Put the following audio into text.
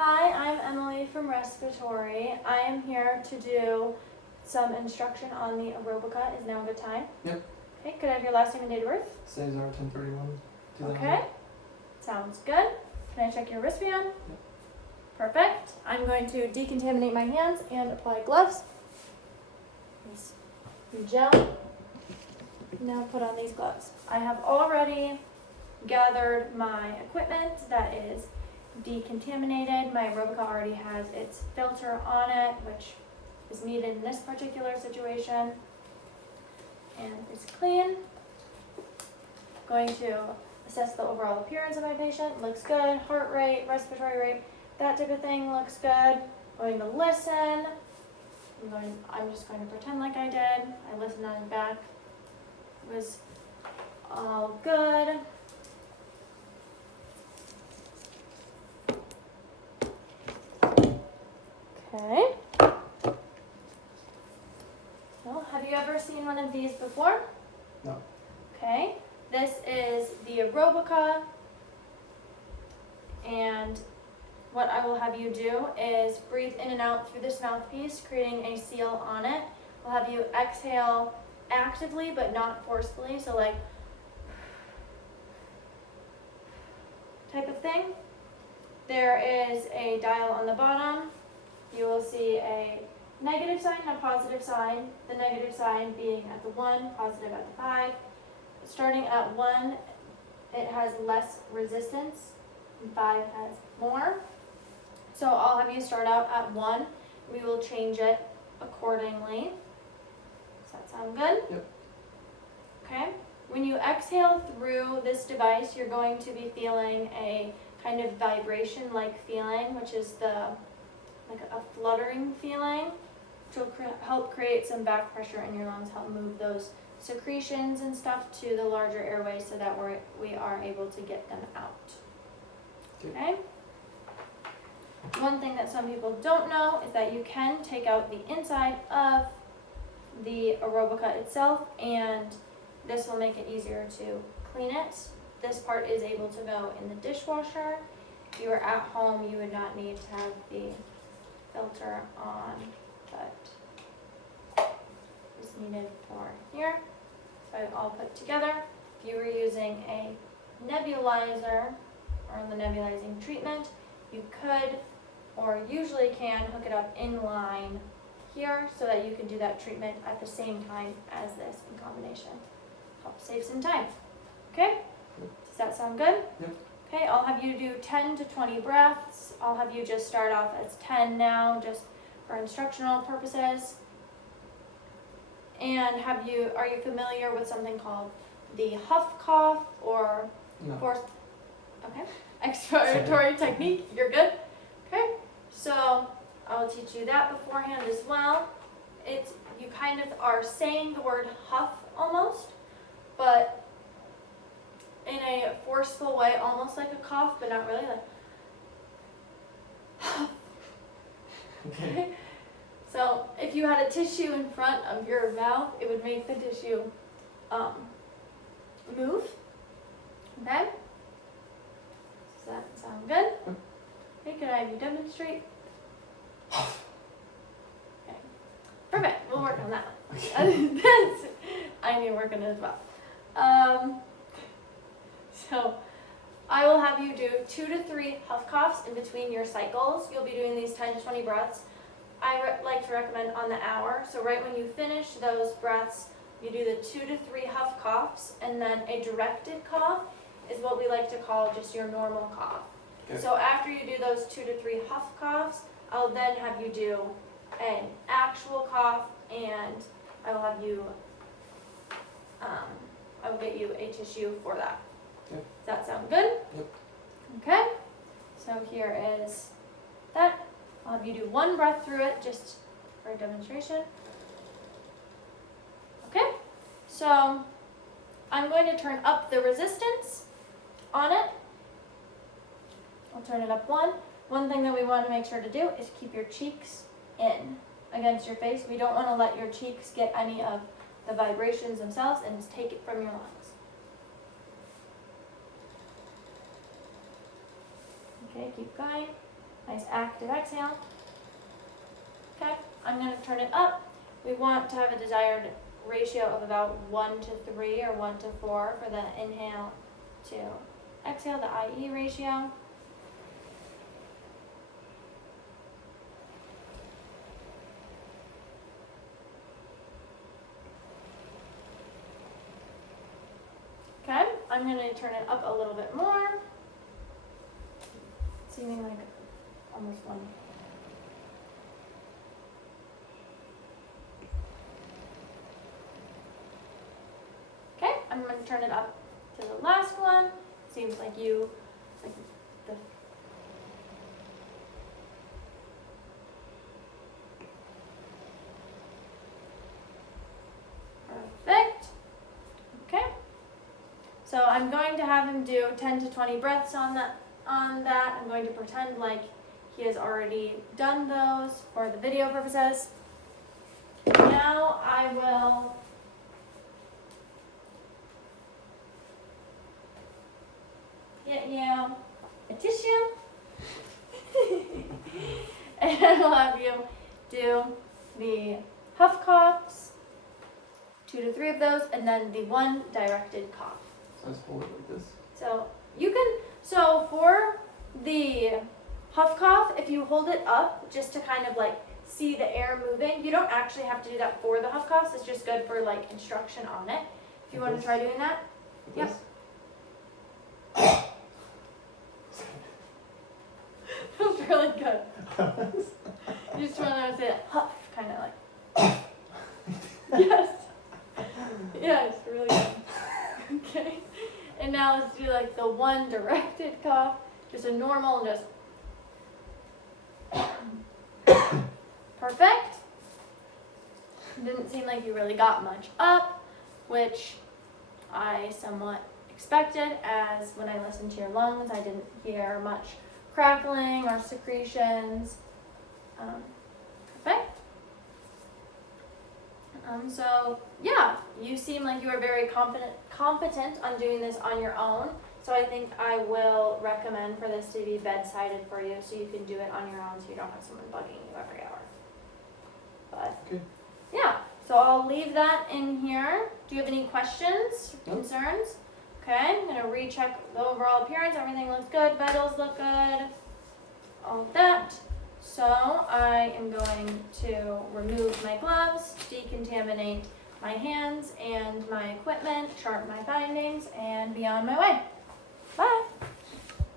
Hi, I'm Emily from Respiratory. I am here to do some instruction on the Aerobica. Is now a good time? Yep. Okay, could I have your last name and date of birth? Cesar 1031. Okay, sounds good. Can I check your wristband? Yep. Perfect. I'm going to decontaminate my hands and apply gloves. Nice. Gel. Now put on these gloves. I have already gathered my equipment that is decontaminated. My Aerobica already has its filter on it, which is needed in this particular situation, and it's clean. Going to assess the overall appearance of my patient. Looks good. Heart rate, respiratory rate, that type of thing looks good. Going to listen. I'm just going to pretend like I did. I listened on his back. It was all good. Okay. So, have you ever seen one of these before? No. Okay. This is the Aerobica, and what I will have you do is breathe in and out through this mouthpiece, creating a seal on it. I'll have you exhale actively but not forcefully, so like type of thing. There is a dial on the bottom. You will see a negative sign and a positive sign. The negative sign being at the 1, positive at the 5. Starting at 1, it has less resistance, and 5 has more. So I'll have you start out at 1. We will change it accordingly. Does that sound good? Yep. Okay. When you exhale through this device, you're going to be feeling a kind of vibration-like feeling, which is like a fluttering feeling, which will help create some back pressure in your lungs, help move those secretions and stuff to the larger airways so that we are able to get them out. Okay? One thing that some people don't know is that you can take out the inside of the Aerobica itself, and this will make it easier to clean it. This part is able to go in the dishwasher. If you were at home, you would not need to have the filter on, but it's needed for here. So all put together. If you were using a nebulizer or in the nebulizing treatment, you could or usually can hook it up in line here so that you can do that treatment at the same time as this in combination. Help save some time. Okay? Does that sound good? Yep. Okay, I'll have you do 10 to 20 breaths. I'll have you just start off as 10 now, just for instructional purposes. And are you familiar with something called the Huff cough or No. Okay, expiratory technique? You're good? Okay, so I'll teach you that beforehand as well. You kind of are saying the word huff almost, but in a forceful way, almost like a cough, but not really, like okay. So if you had a tissue in front of your mouth, it would make the tissue move. Okay? Does that sound good? Okay, could I have you demonstrate? Okay. Perfect. We'll work on that one. I need to work on it as well. So I will have you do 2 to 3 huff coughs in between your cycles. You'll be doing these 10 to 20 breaths. I like to recommend on the hour. So right when you finish those breaths, you do the 2 to 3 huff coughs, and then a directed cough is what we like to call just your normal cough. Okay. So after you do those 2 to 3 huff coughs, I'll then have you do an actual cough, and I will have you, I will get you a tissue for that. Okay. Does that sound good? Yep. Okay. So here is that. I'll have you do 1 breath through it just for a demonstration. Okay. So I'm going to turn up the resistance on it. I'll turn it up 1. One thing that we want to make sure to do is keep your cheeks in against your face. We don't want to let your cheeks get any of the vibrations themselves and just take it from your lungs. Okay, keep going. Nice active exhale. Okay, I'm going to turn it up. We want to have a desired ratio of about 1 to 3 or 1 to 4 for the inhale to exhale, the IE ratio. Okay, I'm going to turn it up a little bit more. Seeming like almost 1. Okay, I'm going to turn it up to the last one. Seems like you, like the perfect. Okay. So I'm going to have him do 10 to 20 breaths on that. I'm going to pretend like he has already done those for the video purposes. Now I will get you a tissue and I'll have you do the Huff coughs, 2 to 3 of those, and then the 1 directed cough. So I just hold it like this. So you can, so for the Huff cough, if you hold it up just to kind of like see the air moving, you don't actually have to do that for the Huff coughs. It's just good for like instruction on it. If you want to try doing that. Like Yep. That was really good. You just want to say Huff, kind of like. Yes. Yes, really good. Okay. And now let's do like the 1 directed cough. Just a normal, just. Perfect. Didn't seem like you really got much up, which I somewhat expected, as when I listened to your lungs, I didn't hear much crackling or secretions. Perfect. So yeah, you seem like you are very competent on doing this on your own. So I think I will recommend for this to be bedsided for you, so you can do it on your own, so you don't have someone bugging you every hour. But Okay. yeah, so I'll leave that in here. Do you have any questions, concerns? Okay, I'm gonna recheck the overall appearance. Everything looks good. Vitals look good. All of that. So I am going to remove my gloves, decontaminate my hands and my equipment, chart my findings, and be on my way. Bye.